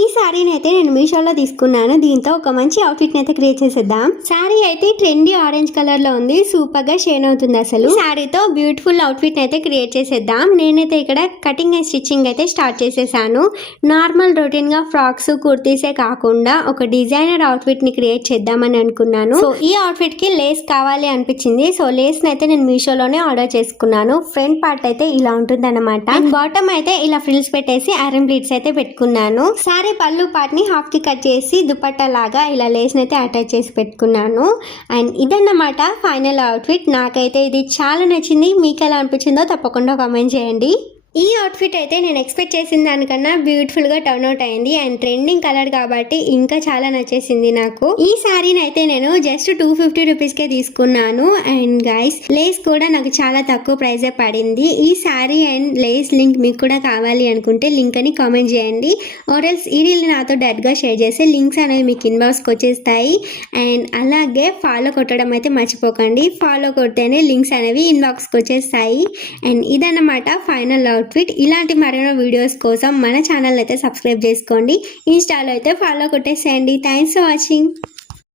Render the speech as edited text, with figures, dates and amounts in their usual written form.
ఈ శారీని అయితే నేను మీషోలో తీసుకున్నాను. దీంతో ఒక మంచి అవుట్ఫిట్ అయితే క్రియేట్ చేసేద్దాం. శారీ అయితే ట్రెండీ ఆరెంజ్ కలర్ లో ఉంది. సూపర్ గా షేన్ అవుతుంది. అసలు శారీతో బ్యూటిఫుల్ అవుట్ఫిట్ అయితే క్రియేట్ చేసేద్దాం. నేనైతే ఇక్కడ కటింగ్ అండ్ స్టిచ్చింగ్ అయితే స్టార్ట్ చేసేసాను. నార్మల్ రొటీన్ గా ఫ్రాక్స్ కుర్తీసే కాకుండా ఒక డిజైనర్ అవుట్ఫిట్ ని క్రియేట్ చేద్దామని అనుకున్నాను. సో ఈ అవుట్ఫిట్ కి లేస్ కావాలి అనిపించింది. సో లేస్ అయితే నేను మీషోలోనే ఆర్డర్ చేసుకున్నాను. ఫ్రంట్ పార్ట్ అయితే ఇలా ఉంటుంది అనమాట. బాటమ్ అయితే ఇలా ఫ్రిల్స్ పెట్టేసి ఐరన్ ప్లీట్స్ అయితే పెట్టుకున్నాను. సారీ పళ్ళు పార్ట్ ని హాఫ్ కి కట్ చేసి దుపట్టా లాగా ఇలా లేస్ అయితే అటాచ్ చేసి పెట్టుకున్నాను. అండ్ ఇదన్నమాట ఫైనల్ అవుట్ఫిట్. నాకైతే ఇది చాలా నచ్చింది. మీకు ఎలా అనిపించిందో తప్పకుండా కామెంట్ చేయండి. ఈ అవుట్ఫిట్ అయితే నేను ఎక్స్పెక్ట్ చేసిన దానికన్నా బ్యూటిఫుల్ గా టర్న్ అవుట్ అయింది. అండ్ ట్రెండింగ్ కలర్ కాబట్టి ఇంకా చాలా నచ్చేసింది నాకు. ఈ శారీని అయితే నేను జస్ట్ 250 రూపీస్ కే తీసుకున్నాను. అండ్ గైస్ లేస్ కూడా నాకు చాలా తక్కువ ప్రైజే పడింది. ఈ శారీ అండ్ లేస్ లింక్ మీకు కూడా కావాలి అనుకుంటే లింక్ అని కామెంట్ చేయండి. ఆర్ఎల్స్ ఈ రీల్ నాతో డైరెక్ట్ గా షేర్ చేస్తే లింక్స్ అనేవి మీకు ఇన్బాక్స్ కి వచ్చేస్తాయి. అండ్ అలాగే ఫాలో కొట్టడం అయితే మర్చిపోకండి. ఫాలో కొడితేనే లింక్స్ అనేవి ఇన్బాక్స్ కి వచ్చేస్తాయి. అండ్ ఇదన్నమాట ఫైనల్ అవుట్ఫిట్. ఇలాంటి మరెన్నో వీడియోస్ కోసం మన ఛానల్ అయితే సబ్స్క్రైబ్ చేసుకోండి. ఇన్స్టాలో అయితే ఫాలో కొట్టేసేయండి. Thanks for watching.